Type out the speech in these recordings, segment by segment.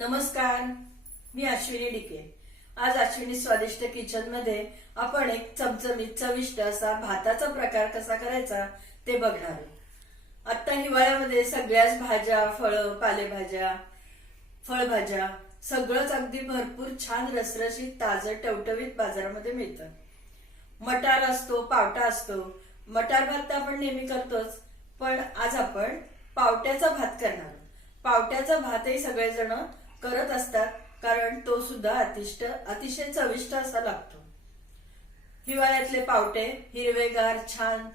नमस्कार मी अश्विनी डिके आज अश्विनी स्वादिष्ट किचनमध्ये आपण एक चमचमीत चविष्ट असा भाताचा प्रकार कसा करायचा ते बघणार आहोत. आता हिवाळ्यामध्ये सगळ्याच भाज्या फळं पालेभाज्या फळभाज्या सगळंच अगदी भरपूर छान रसरशीत ताजं टवटवीत बाजारामध्ये मिळतं. मटार असतो पावटा असतो. मटार भात तर आपण नेहमी करतोच पण आज आपण पावट्याचा भात करणार पावट्याचा भातही सगळेजण करत असतात कारण तो सुद्धा अतिष्ट अतिशय चविष्ट असा लागतो. हिवाळ्यातले पावटे हिरवेगार छान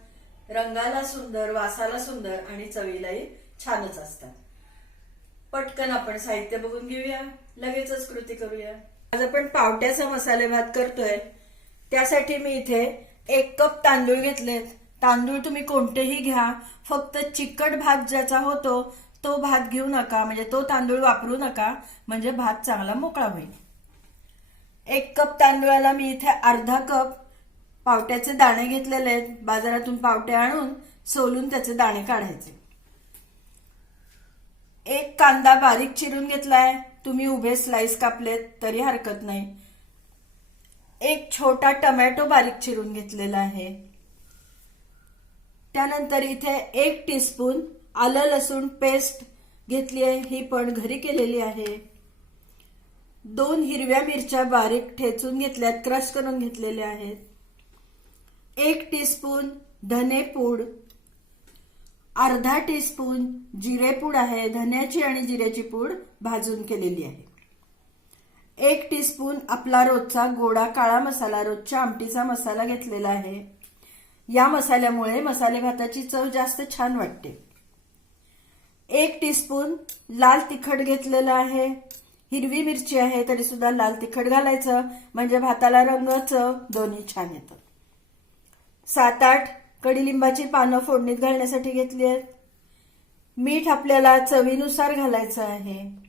रंगाला सुंदर वासाला सुंदर आणि चवीलाही छानच असतात. पटकन आपण साहित्य बघून घेऊया लगेचच कृती करूया. आज आपण पावट्याचा मसाले भात करतोय. त्यासाठी मी इथे एक कप तांदूळ घेतलेत. तांदूळ तुम्ही कोणतेही घ्या फक्त चिकट भात ज्याचा होतो तो भात घेऊ नका म्हणजे तो तांदूळ वापरू नका म्हणजे भात चांगला मोकळा होईल. एक कप तांदूळाला मी इथे अर्धा कप पावट्याचे दाणे घेतलेले आहेत. बाजारातून पावटे आणून सोलून त्याचे दाणे काढायचे. एक कांदा बारीक चिरून घेतलाय. तुम्ही उभे स्लाइस कापलेत तरी हरकत नाही. एक छोटा टमॅटो बारीक चिरून घेतलेला आहे. त्यानंतर इथे एक टीस्पून आलं लसूण पेस्ट घेतली आहे ही पण घरी केलेली आहे. दोन हिरव्या मिरच्या बारीक ठेचून घेतल्यात क्रश करून घेतलेल्या आहेत. एक टीस्पून धने पूड अर्धा टीस्पून जिरेपूड आहे धन्याची आणि जिऱ्याची पूड भाजून केलेली आहे. एक टीस्पून आपला रोजचा गोडा काळा मसाला रोजच्या आमटीचा मसाला घेतलेला आहे. या मसाल्यामुळे मसाले भाताची चव जास्त छान वाटते. एक टीस्पून लाल तिखट घेतलेलं आहे. हिरवी मिरची आहे तरी सुद्धा लाल तिखट घालायचं. म्हणजे भाताला रंग चव दोन्ही छान येतं. सात आठ कडीलिंबाची पानं फोडणीत घालण्यासाठी घेतली आहेत. मीठ आपल्याला चवीनुसार घालायचं आहे.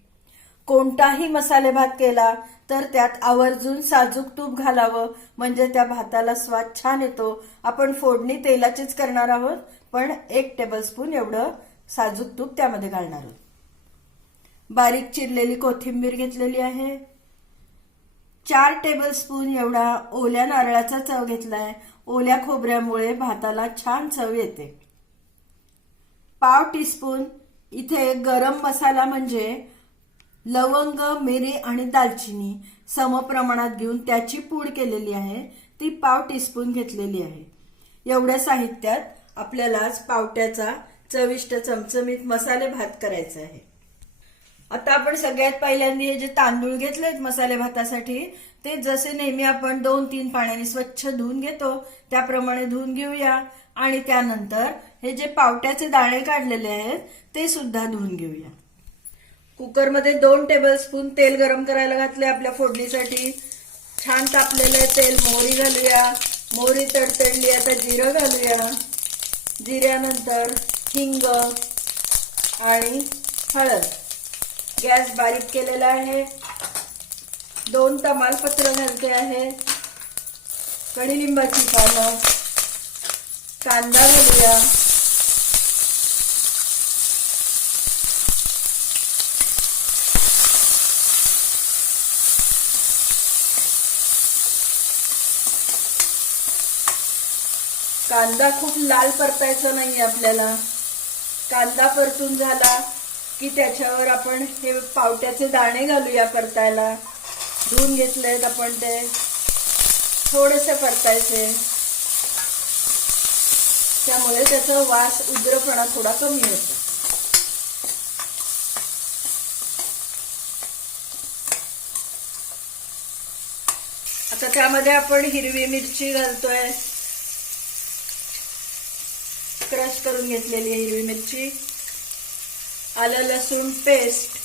कोणताही मसाले भात केला तर त्यात आवर्जून साजूक तूप घालावं. म्हणजे त्या भाताला स्वाद छान येतो. आपण फोडणी तेलाचीच करणार आहोत पण एक टेबलस्पून एवढं साजूक तूप त्यामध्ये घालणार आहोत. बारीक चिरलेली कोथिंबीर घेतलेली आहे. चार टेबलस्पून एवढा ओल्या नारळाचा चव घेतलाय. ओल्या खोबऱ्यामुळे भाताला छान चव येते. पाव टीस्पून इथे गरम मसाला म्हणजे लवंग मिरी आणि दालचिनी समप्रमाणात घेऊन त्याची पूड केलेली आहे. ती पाव टीस्पून घेतलेली आहे. एवढ्या साहित्यात आपल्याला आज पावट्याचा चविष्ट चमचमीत मसाले भात करायचा आहे. आता आपण सगळ्यात पहिल्यांदा हे जे तांदूळ घेतलेत मसाले भातासाठी ते जसे नेहमी आपण दोन तीन पाण्याने स्वच्छ धुवून घेतो त्याप्रमाणे धुवून घेऊया. आणि त्यानंतर हे जे पावट्याचे दाणे काढलेले आहेत ते सुद्धा धुवून घेऊया. कुकरमध्ये दोन टेबलस्पून तेल गरम करायला घातले आपल्या फोडणीसाठी. छान तापलेलं आहे तेल मोहरी घालूया. मोहरी तडतडली आता जिरं घालूया. जिऱ्यानंतर हिंग आणि हळद. गॅस बारीक केलेला आहे. दोन तमालपत्र घालते आहे. कडीलिंबाची पानं. कांदा घालूया. कांदा खूप लाल परतायचा नाही आपल्याला. कांदा परतून झाला की त्याच्यावर आपण हे पावट्याचे दाणे घालूया परतायला. धुवून घेतलेत आपण ते. थोडेसे परतायचे. त्यामुळे त्याचा वास उग्रपणा थोडा कमी होतो. आता त्यामध्ये आपण हिरवी मिरची घालतोय. क्रश करून घेतलेली आहे हिरवी मिरची. आलं लसूण पेस्ट.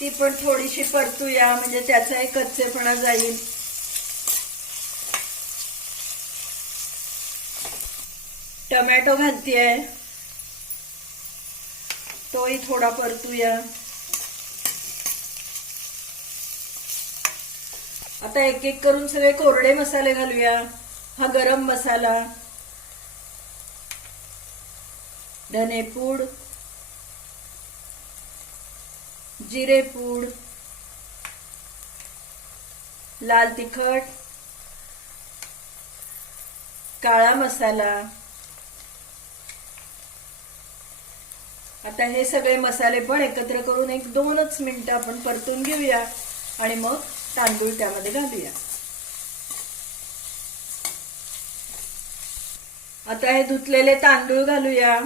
ती पण थोडीशी परतूया म्हणजे त्याचाही कच्चेपणा जाईल. टमॅटो घालतीये. तोही थोडा परतूया. आता एक एक करून सगळे कोरडे मसाले घालूया. हा गरम मसाला. धनेपूड जिरेपूड लाल तिखट काळा मसाला. आता हे सगळे मसाले पण एकत्र करून एक दोनच मिनिटं आपण परतून घेऊया आणि मग तांदूळ त्यामध्ये घालूया. आता हे धुतलेले तांदूळ घालूया.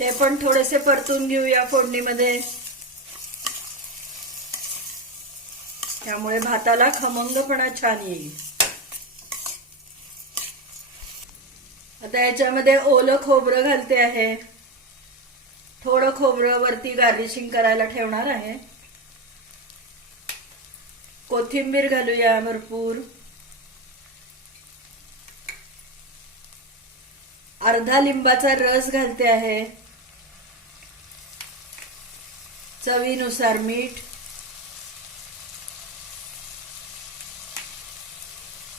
ते पण थोडेसे परतून घेऊया फोडणीमध्ये. त्यामुळे भाताला खमंगपणा छान येईल. आता याच्यामध्ये ओलं खोबरं घालते आहे. थोडं खोबरं वरती गार्निशिंग करायला ठेवणार आहे. कोथिंबीर घालूया भरपूर. अर्धा लिंबाचा रस घालते आहे. चवीनुसार मीठ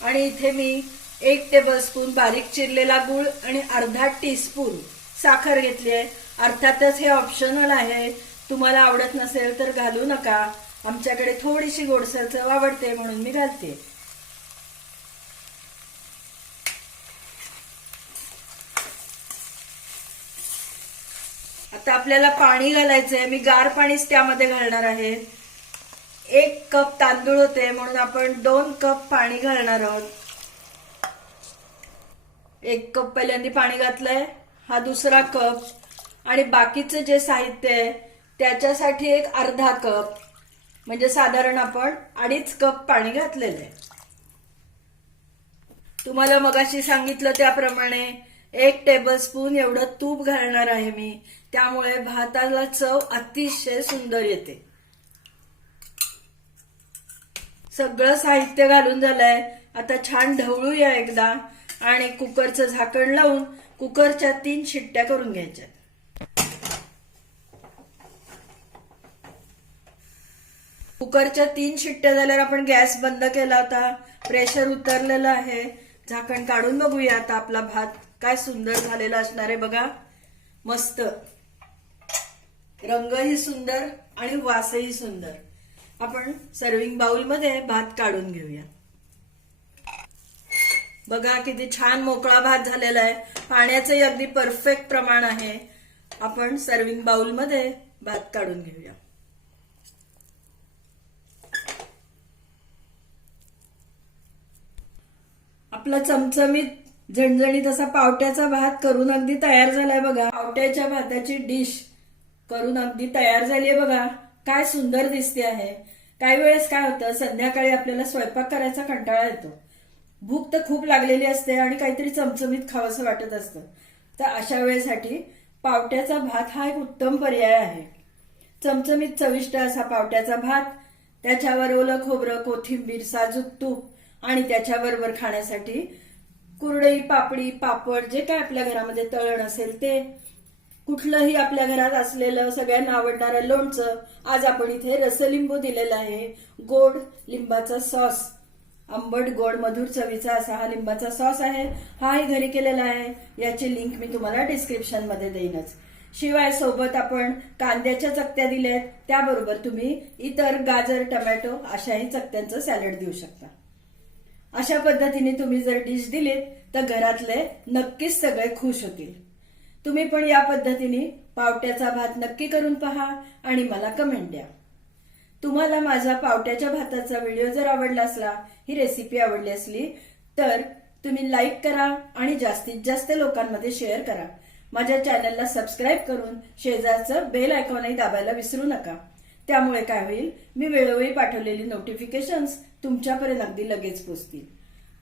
आणि इथे मी एक टेबलस्पून बारीक चिरलेला गूळ आणि अर्धा टीस्पून साखर घेतली आहे. अर्थातच हे ऑप्शनल आहे. तुम्हाला आवडत नसेल तर घालू नका. आमच्याकडे थोडीशी गोडसर चव आवडते म्हणून मी घालते आता आपल्याला पाणी घालायचंय मी गार पाणीच त्यामध्ये घालणार आहे. एक कप तांदूळ होते म्हणून आपण दोन कप पाणी घालणार आहोत. एक कप पहिल्यांदा पाणी घातलंय हा दुसरा कप आणि बाकीचं जे साहित्य आहे त्याच्यासाठी एक अर्धा कप. म्हणजे साधारण आपण अडीच कप पाणी घातलेलं आहे. तुम्हाला मगाशी सांगितलं त्याप्रमाणे एक टेबलस्पून एवढं तूप घालणार आहे मी. त्यामुळे भाताला चव अतिशय सुंदर येते. सगळं साहित्य घालून झालंय. आता छान ढवळूया एकदा. आणि कुकरचं झाकण लावून कुकरच्या तीन शिट्ट्या करून घ्यायच्या. कुकरच्या तीन शिट्ट्या झाल्यावर आपण गॅस बंद केला होता. प्रेशर उतरलेलं आहे. झाकण काढून बघूया आता आपला भात काय सुंदर झालेला असणार आहे बघा. मस्त. रंगही सुंदर आणि वासही सुंदर. आपण सर्विंग बाउलमध्ये भात काढून घेऊया. बघा किती छान मोकळा भात झालेला आहे. पाण्याचंही अगदी परफेक्ट प्रमाण आहे. आपण सर्विंग बाउलमध्ये भात काढून घेऊया. आपला चमचमीत झणझणीत असा पावट्याचा भात करून अगदी तयार झालाय बघा. पावट्याच्या भाताची डिश करून अगदी तयार झालीय बघा. काय सुंदर दिसते आहे. काही वेळेस काय होतं संध्याकाळी आपल्याला स्वयंपाक करायचा कंटाळा येतो. भूक तर खूप लागलेली असते आणि काहीतरी चमचमीत खावंसं वाटत असतं. तर अशा वेळेसाठी पावट्याचा भात हा एक उत्तम पर्याय आहे. चमचमीत चविष्ट असा पावट्याचा भात त्याच्यावर ओलं खोबरं कोथिंबीर साजूक तूप आणि त्याच्याबरोबर खाण्यासाठी कुरडई पापडी पापड जे काय आपल्या घरामध्ये तळण असेल ते. कुठलंही आपल्या घरात असलेलं सगळ्यांना आवडणारं लोणचं आज आपण इथे रसलिंबू दिलेलं आहे. गोड लिंबाचा सॉस. आंबट गोड मधुर चवीचा असा हा लिंबाचा सॉस आहे. हाही घरी केलेला आहे. याची लिंक मी तुम्हाला डिस्क्रिप्शनमध्ये देईनच. शिवाय सोबत आपण कांद्याच्या चकत्या दिल्या आहेत त्याबरोबर तुम्ही इतर गाजर टमॅटो अशाही चकत्यांचं सॅलड देऊ शकता. अशा पद्धतीने तुम्ही जर डिश दिलीत तर घरातले नक्कीच सगळे खुश होतील. तुम्ही पण या पद्धतीने पावट्याचा भात नक्की करून पहा आणि मला कमेंट द्या. तुम्हाला माझा पावट्याच्या भाताचा व्हिडिओ जर आवडला असला ही रेसिपी आवडली असली तर तुम्ही लाईक करा आणि जास्तीत जास्त लोकांमध्ये शेअर करा. माझ्या चॅनलला सबस्क्राईब करून शेजारचं बेल आयकॉनही दाबायला विसरू नका. त्यामुळे काय होईल? मी वेळोवेळी पाठवलेली नोटिफिकेशन्स तुमच्यापर्यंत अगदी लगेच पोचतील.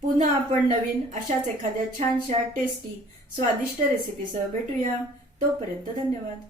पुन्हा आपण नवीन अशाच एखाद्या छानशा टेस्टी स्वादिष्ट रेसिपीसह भेटूया. तोपर्यंत धन्यवाद.